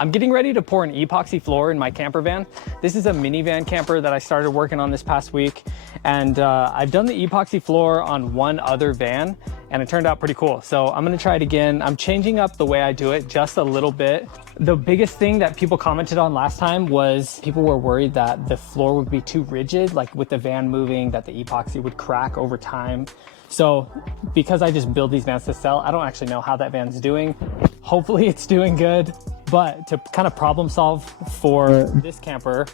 I'm getting ready to pour an epoxy floor in my camper van. This is a minivan camper that I started working on this past week. And I've done the epoxy floor on one other van and it turned out pretty cool. So I'm gonna try it again. I'm changing up the way I do it just a little bit. The biggest thing that people commented on last time was people were worried that the floor would be too rigid, like with the van moving, that the epoxy would crack over time. So because I just build these vans to sell, I don't actually know how that van's doing. Hopefully it's doing good. But to kind of problem solve for this camper,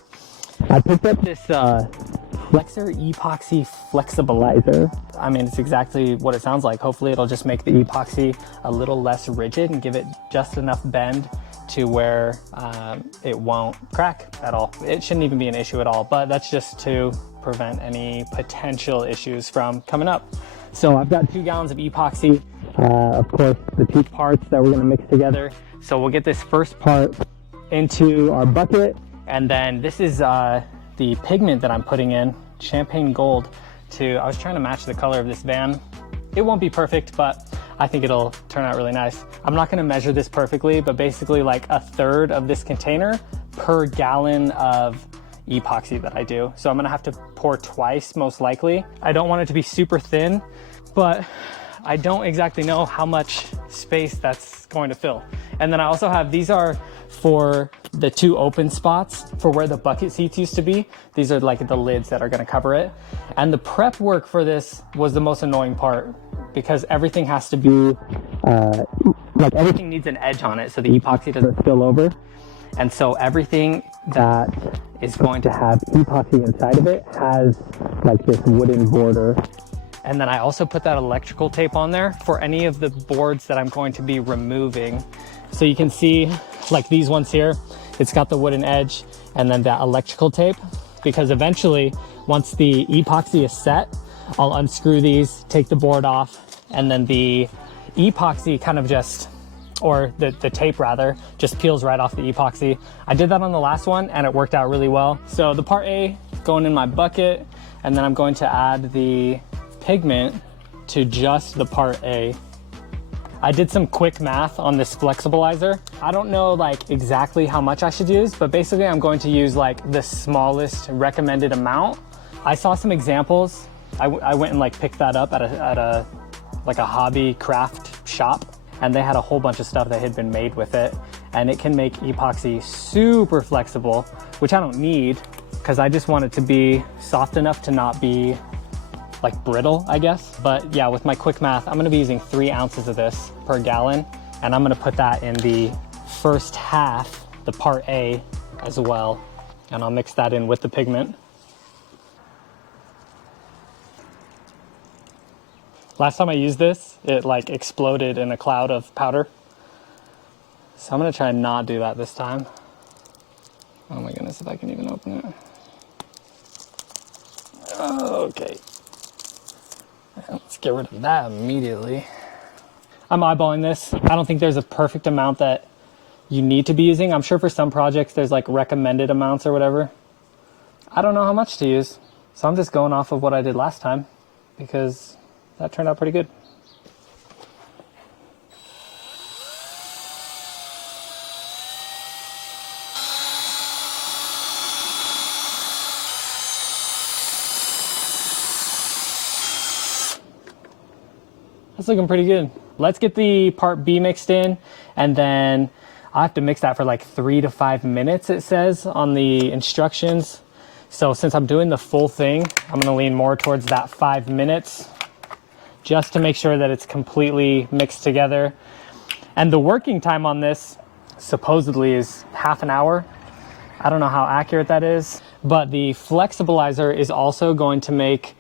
I picked up this Flexor Epoxy Flexibilizer. I mean, it's exactly what it sounds like. Hopefully it'll just make the epoxy a little less rigid and give it just enough bend to where it won't crack at all. It shouldn't even be an issue at all, but that's just to prevent any potential issues from coming up. So I've got 2 gallons of epoxy. Of course, the 2 parts that we're gonna mix together. So we'll get this first part into our bucket, and then this is the pigment that I'm putting in, champagne gold. I was trying to match the color of this van. It won't be perfect, but I think it'll turn out really nice. I'm not gonna measure this perfectly, but basically like 1/3 of this container per gallon of epoxy that I do. So I'm gonna have to pour twice, most likely. I don't want it to be super thin, but I don't exactly know how much space that's going to fill. And then I also have, these are for the 2 open spots for where the bucket seats used to be. These are like the lids that are gonna cover it. And the prep work for this was the most annoying part because everything has to be, like everything needs an edge on it so the epoxy doesn't spill over. And so everything that is going to have epoxy inside of it has like this wooden border. And then I also put that electrical tape on there for any of the boards that I'm going to be removing. So you can see like these ones here, it's got the wooden edge and then that electrical tape, because eventually once the epoxy is set, I'll unscrew these, take the board off, and then the epoxy kind of just, or the tape rather, just peels right off the epoxy. I did that on the last one and it worked out really well. So the part A going in my bucket, and then I'm going to add the pigment to just the part A. I did some quick math on this flexibilizer. I don't know like exactly how much I should use, but basically I'm going to use like the smallest recommended amount. I saw some examples. I went and like picked that up at a like a hobby craft shop, and they had a whole bunch of stuff that had been made with it, and it can make epoxy super flexible, which I don't need because I just want it to be soft enough to not be like brittle, I guess. But yeah, with my quick math, I'm gonna be using 3 ounces of this per gallon, and I'm gonna put that in the first half, the part A as well, and I'll mix that in with the pigment. Last time I used this, it like exploded in a cloud of powder. So I'm gonna try and not do that this time. Oh my goodness, if I can even open it. Okay. Let's get rid of that immediately. I'm eyeballing this. I don't think there's a perfect amount that you need to be using. I'm sure for some projects there's like recommended amounts or whatever. I don't know how much to use. So I'm just going off of what I did last time because that turned out pretty good. That's looking pretty good. Let's get the part B mixed in, and then I'll have to mix that for like 3 to 5 minutes, it says on the instructions. So since I'm doing the full thing, I'm gonna lean more towards that 5 minutes just to make sure that it's completely mixed together. And the working time on this supposedly is half an hour. I don't know how accurate that is, but the flexibilizer is also going to make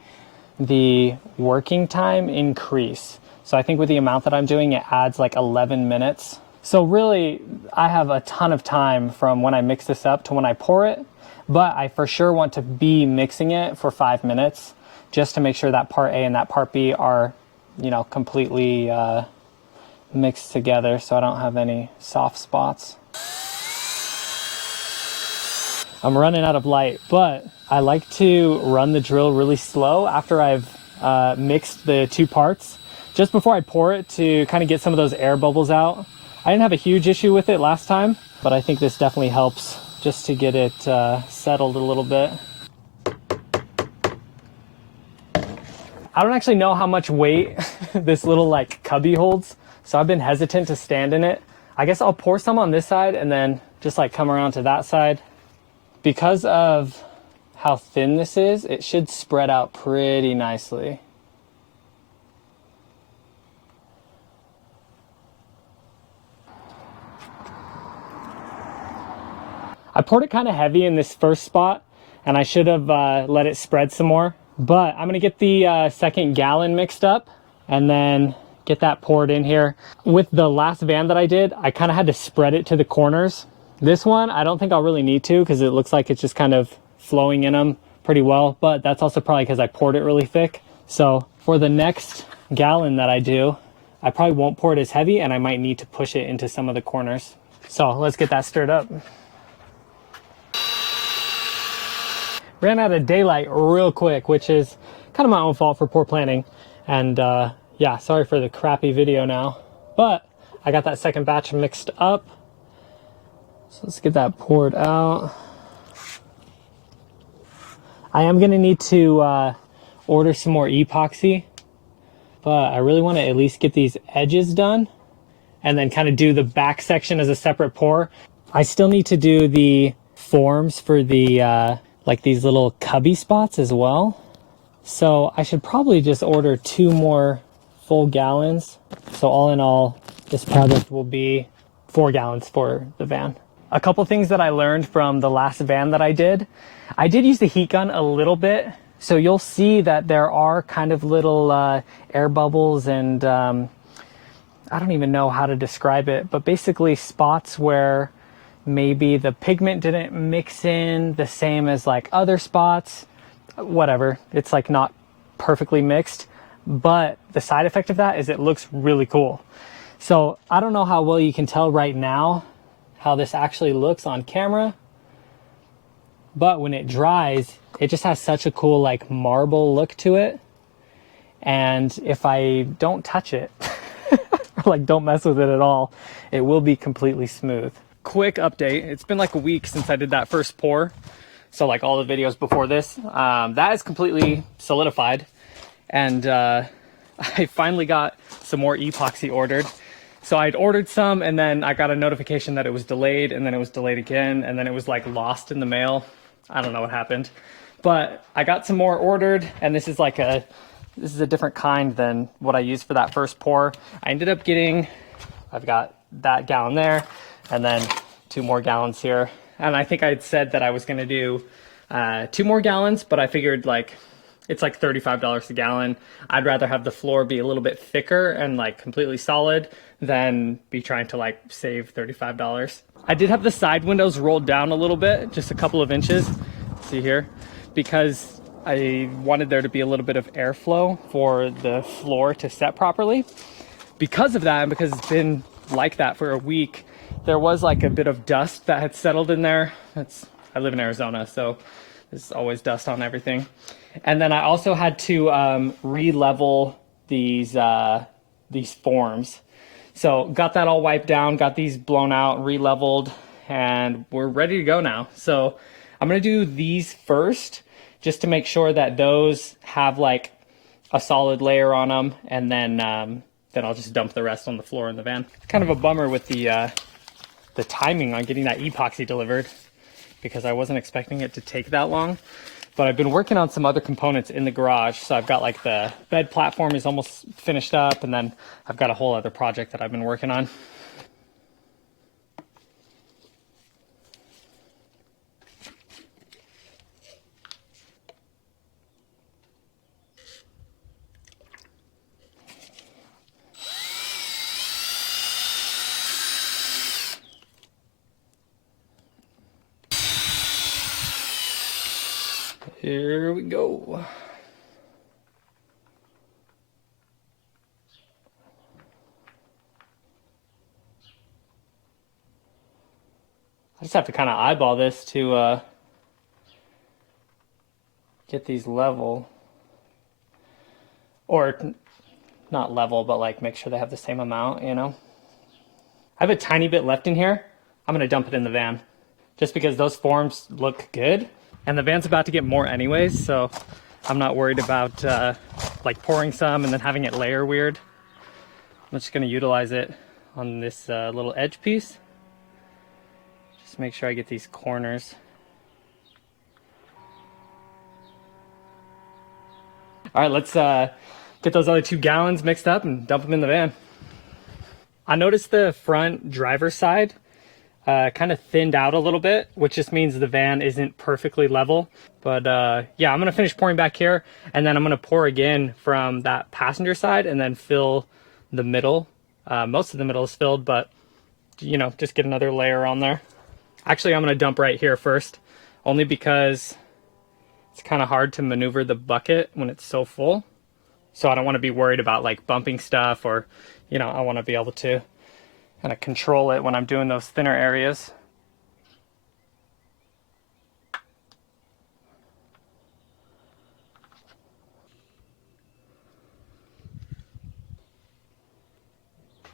the working time increase. So I think with the amount that I'm doing, it adds like 11 minutes. So really, I have a ton of time from when I mix this up to when I pour it, but I for sure want to be mixing it for 5 minutes just to make sure that part A and that part B are, you know, completely mixed together so I don't have any soft spots. I'm running out of light, but I like to run the drill really slow after I've mixed the 2 parts. Just before I pour it to kind of get some of those air bubbles out. I didn't have a huge issue with it last time, but I think this definitely helps just to get it settled a little bit. I don't actually know how much weight this little like cubby holds, so I've been hesitant to stand in it. I guess I'll pour some on this side and then just like come around to that side. Because of how thin this is, it should spread out pretty nicely. I poured it kind of heavy in this first spot, and I should have let it spread some more. But I'm gonna get the second gallon mixed up and then get that poured in here. With the last van that I did, I kind of had to spread it to the corners. This one, I don't think I'll really need to because it looks like it's just kind of flowing in them pretty well, but that's also probably because I poured it really thick. So for the next gallon that I do, I probably won't pour it as heavy and I might need to push it into some of the corners. So let's get that stirred up. Ran out of daylight real quick, which is kind of my own fault for poor planning. And yeah, sorry for the crappy video now, but I got that second batch mixed up. So let's get that poured out. I am gonna need to order some more epoxy, but I really want to at least get these edges done and then kind of do the back section as a separate pour. I still need to do the forms for the like these little cubby spots as well. So I should probably just order 2 more full gallons. So all in all, this project will be 4 gallons for the van. A couple things that I learned from the last van that I did use the heat gun a little bit. So you'll see that there are kind of little air bubbles and I don't even know how to describe it, but basically spots where maybe the pigment didn't mix in the same as like other spots, whatever. It's like not perfectly mixed, but the side effect of that is it looks really cool. So I don't know how well you can tell right now how this actually looks on camera, but when it dries, it just has such a cool like marble look to it. And if I don't touch it, like don't mess with it at all, it will be completely smooth. Quick update, it's been like a week since I did that first pour, so like all the videos before this, that is completely solidified, and I finally got some more epoxy ordered. So I'd ordered some and then I got a notification that it was delayed, and then it was delayed again, and then it was like lost in the mail. I don't know what happened, but I got some more ordered, and this is a different kind than what I used for that first pour. I ended up getting, I've got that gallon there, and then 2 more gallons here. And I think I'd said that I was gonna do 2 more gallons, but I figured like, it's like $35 a gallon. I'd rather have the floor be a little bit thicker and like completely solid than be trying to like save $35. I did have the side windows rolled down a little bit, just a couple of inches, see here, because I wanted there to be a little bit of airflow for the floor to set properly. Because of that, and because it's been like that for a week, there was like a bit of dust that had settled in there. I live in Arizona, so there's always dust on everything. And then I also had to re-level these forms. So got that all wiped down, got these blown out, re-leveled, and we're ready to go now. So I'm gonna do these first, just to make sure that those have like a solid layer on them, and then I'll just dump the rest on the floor in the van. Kind of a bummer with the timing on getting that epoxy delivered, because I wasn't expecting it to take that long. But I've been working on some other components in the garage. So I've got like the bed platform is almost finished up, and then I've got a whole other project that I've been working on. Here we go. I just have to kind of eyeball this to get these level, or not level, but like make sure they have the same amount, you know? I have a tiny bit left in here. I'm gonna dump it in the van just because those forms look good. And the van's about to get more anyways, so I'm not worried about like pouring some and then having it layer weird. I'm just gonna utilize it on this little edge piece. Just make sure I get these corners. All right, let's get those other 2 gallons mixed up and dump them in the van. I noticed the front driver's side kind of thinned out a little bit, which just means the van isn't perfectly level. But yeah, I'm gonna finish pouring back here, and then I'm gonna pour again from that passenger side and then fill the middle. Most of the middle is filled, but you know, just get another layer on there. Actually, I'm gonna dump right here first, only because it's kind of hard to maneuver the bucket when it's so full. So I don't want to be worried about like bumping stuff, or, you know, I want to be able to kind of control it when I'm doing those thinner areas.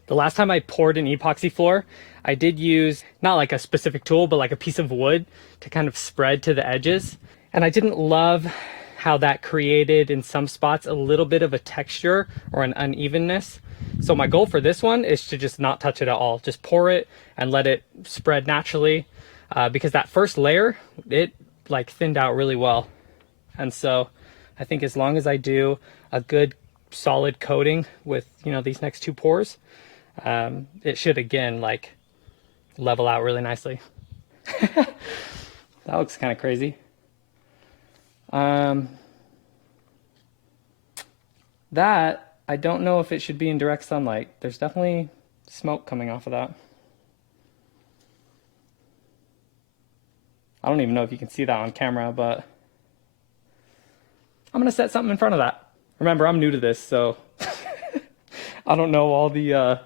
The last time I poured an epoxy floor, I did use not like a specific tool, but like a piece of wood to kind of spread to the edges. And I didn't love how that created in some spots a little bit of a texture or an unevenness. So my goal for this one is to just not touch it at all. Just pour it and let it spread naturally, because that first layer, it like thinned out really well. And so I think as long as I do a good solid coating with, you know, these next 2 pours, it should again like level out really nicely. That looks kind of crazy. That, I don't know if it should be in direct sunlight. There's definitely smoke coming off of that. I don't even know if you can see that on camera, but I'm gonna set something in front of that. Remember, I'm new to this, so I don't know all the, I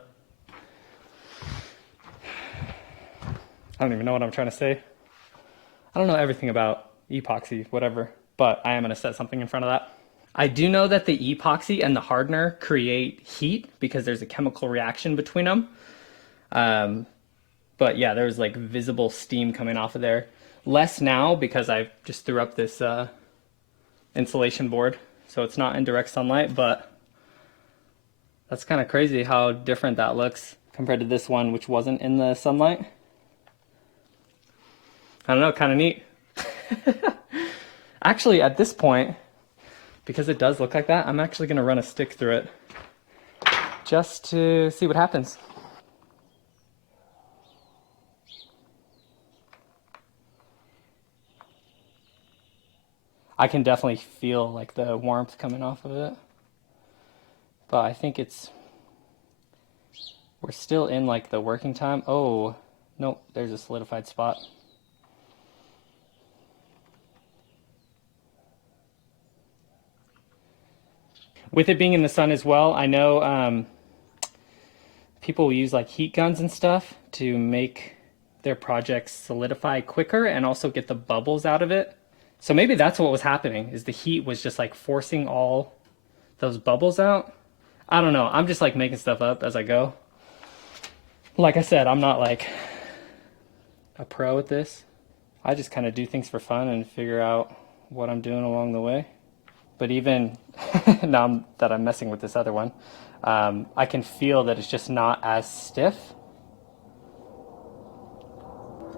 don't even know what I'm trying to say. I don't know everything about epoxy, whatever, but I am gonna set something in front of that. I do know that the epoxy and the hardener create heat because there's a chemical reaction between them. But yeah, there was like visible steam coming off of there. Less now because I just threw up this insulation board, so it's not in direct sunlight, but that's kind of crazy how different that looks compared to this one, which wasn't in the sunlight. I don't know, kind of neat. Actually, at this point, because it does look like that, I'm actually going to run a stick through it just to see what happens. I can definitely feel like the warmth coming off of it, but I think we're still in like the working time. Oh, nope, there's a solidified spot. With it being in the sun as well, I know people will use like heat guns and stuff to make their projects solidify quicker and also get the bubbles out of it. So maybe that's what was happening, is the heat was just like forcing all those bubbles out. I don't know. I'm just like making stuff up as I go. Like I said, I'm not like a pro at this. I just kind of do things for fun and figure out what I'm doing along the way. But even now that I'm messing with this other one, I can feel that it's just not as stiff.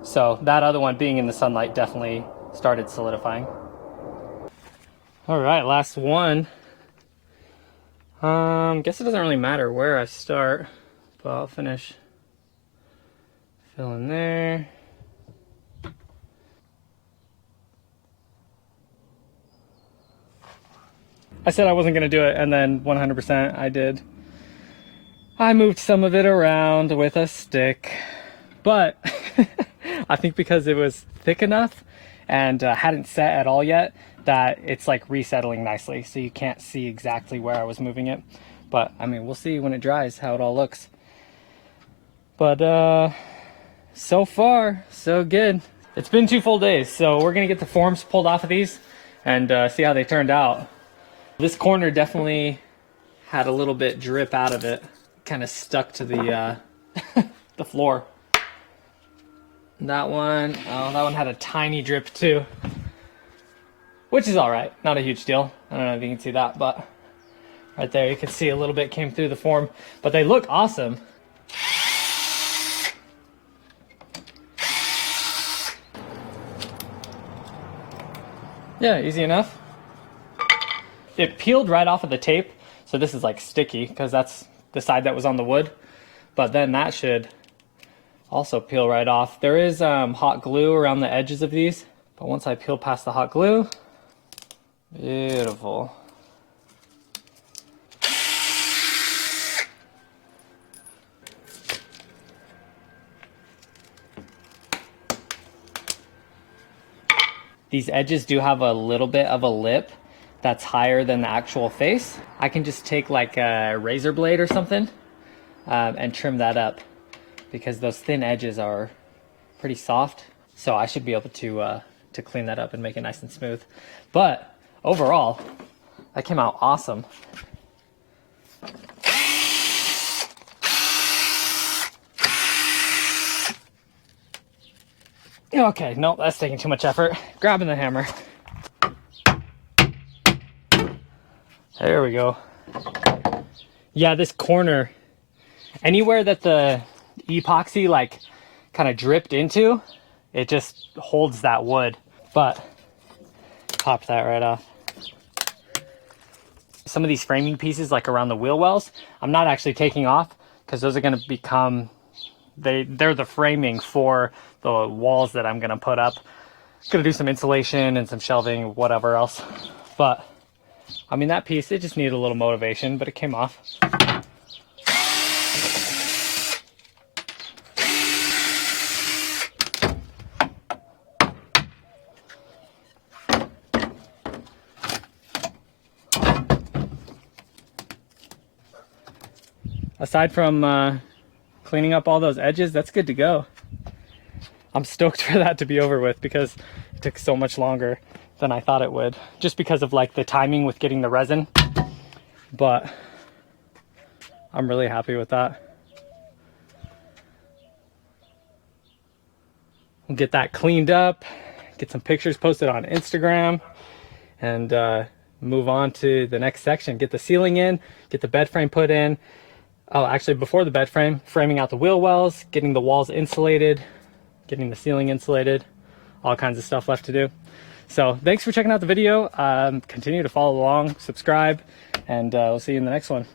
So that other one being in the sunlight definitely started solidifying. All right, last one. Guess it doesn't really matter where I start, but I'll finish filling there. I said I wasn't gonna do it, and then 100% I did. I moved some of it around with a stick, but I think because it was thick enough and hadn't set at all yet, that it's like resettling nicely, so you can't see exactly where I was moving it. But I mean, we'll see when it dries how it all looks. But so far, so good. It's been 2 full days, so we're gonna get the forms pulled off of these and see how they turned out. This corner definitely had a little bit drip out of it, kind of stuck to the the floor. That one, oh, that one had a tiny drip too, which is all right, not a huge deal. I don't know if you can see that, but right there you can see a little bit came through the form, but they look awesome. Yeah, easy enough. It peeled right off of the tape, so this is like sticky because that's the side that was on the wood, but then that should also peel right off. There is hot glue around the edges of these, but once I peel past the hot glue, beautiful. These edges do have a little bit of a lip that's higher than the actual face. I can just take like a razor blade or something and trim that up because those thin edges are pretty soft. So I should be able to clean that up and make it nice and smooth. But overall, that came out awesome. Okay, nope, that's taking too much effort. Grabbing the hammer. There we go. Yeah, this corner, anywhere that the epoxy like kind of dripped into, it just holds that wood. But popped that right off. Some of these framing pieces like around the wheel wells, I'm not actually taking off because those are going to become, they're the framing for the walls that I'm going to put up. Going to do some insulation and some shelving, whatever else. But I mean, that piece, it just needed a little motivation, but it came off. Aside from cleaning up all those edges, that's good to go. I'm stoked for that to be over with because it took so much longer than I thought it would, just because of like the timing with getting the resin. But I'm really happy with that. We'll get that cleaned up, get some pictures posted on Instagram, and move on to the next section. Get the ceiling in, get the bed frame put in. Oh, actually before the bed frame, framing out the wheel wells, getting the walls insulated, getting the ceiling insulated, all kinds of stuff left to do. So thanks for checking out the video. Continue to follow along, subscribe, and we'll see you in the next one.